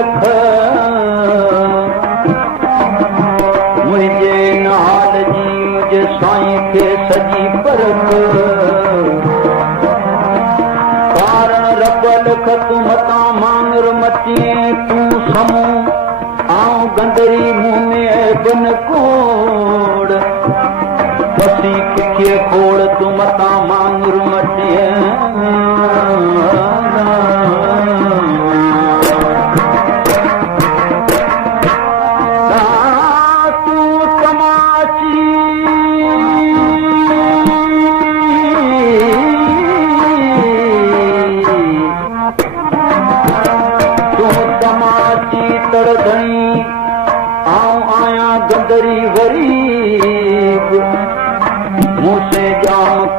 रख मुझे नाल जी मुझे साईं के सजी परख कारण रब लख तू मता मांगर मटिए तू समू आओ गंदरी मुंह में बन कोड़ पसी किथे खोड़ तू मता मांगर मटिए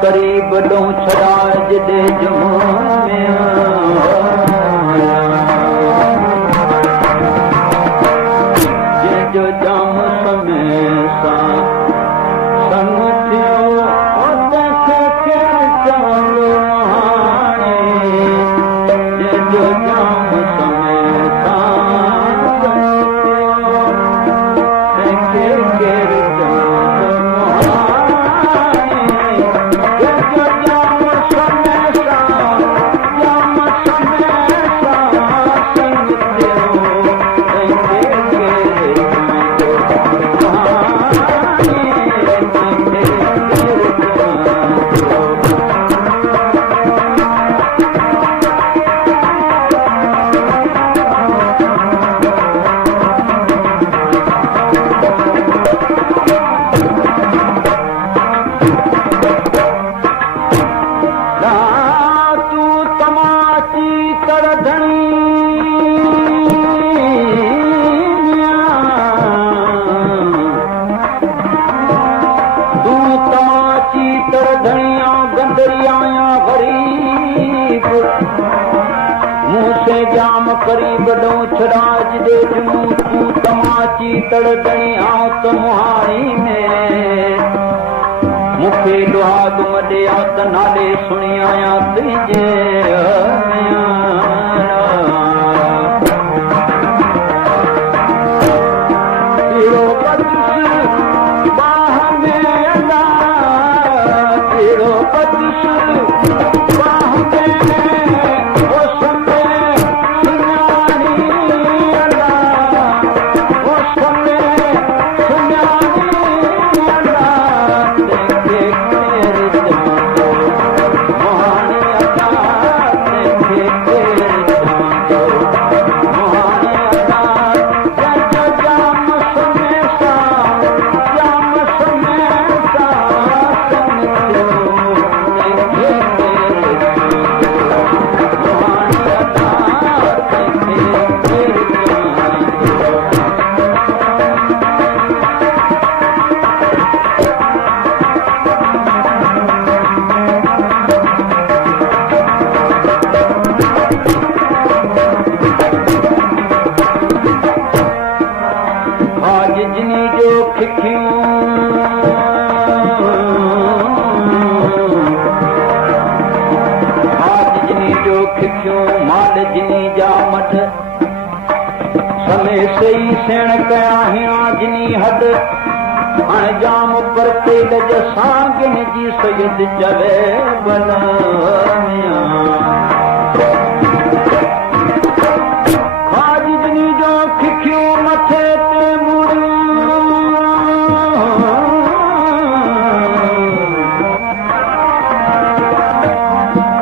करीब डो छराज दे जमाने जो जाम समय सा संग थियो तंहिंखे चालो हाणे जो जाम समय सा संग थियो तंहिंखे करीब डो छराज दे जमू तू तमाची तड़दणी आओ त मुहारी में मुखे दुआग मडे आ त नाले सुणी आया तुझे जाम पर तेल सांगिन जी सैद चवे बनिया खाजनी जो खिखियूं मथे ते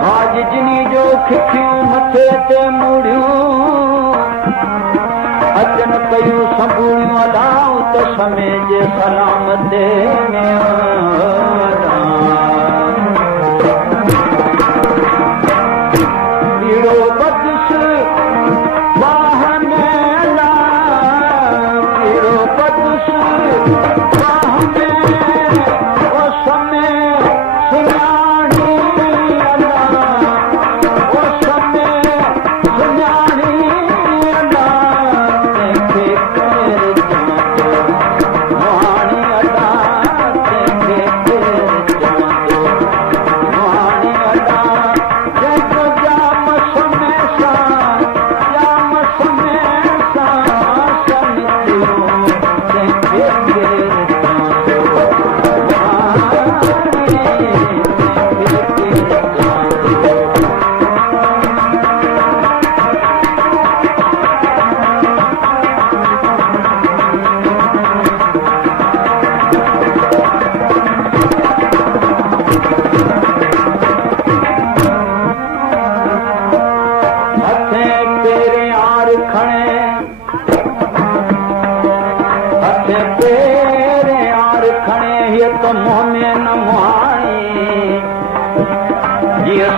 खाजनी जो खिखियूं मथे ते मुड़ियूं अचन कयूं संभूड़ियूं अलाउ त समय जे सलाम दे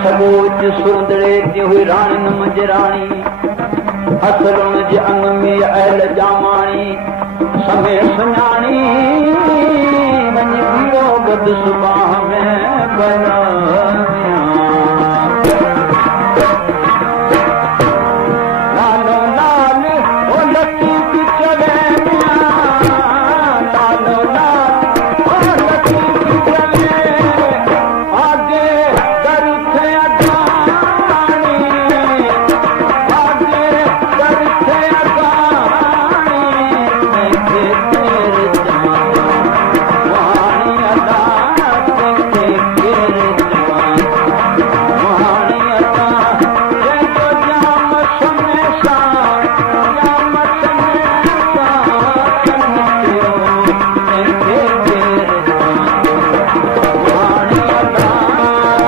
सबोच सुंदरे ती हुई राणी न मुंज राणी हसरुण जे अंग में अहल जामाणी समय सुञाणी वञ पीरो बद सुबाह में बना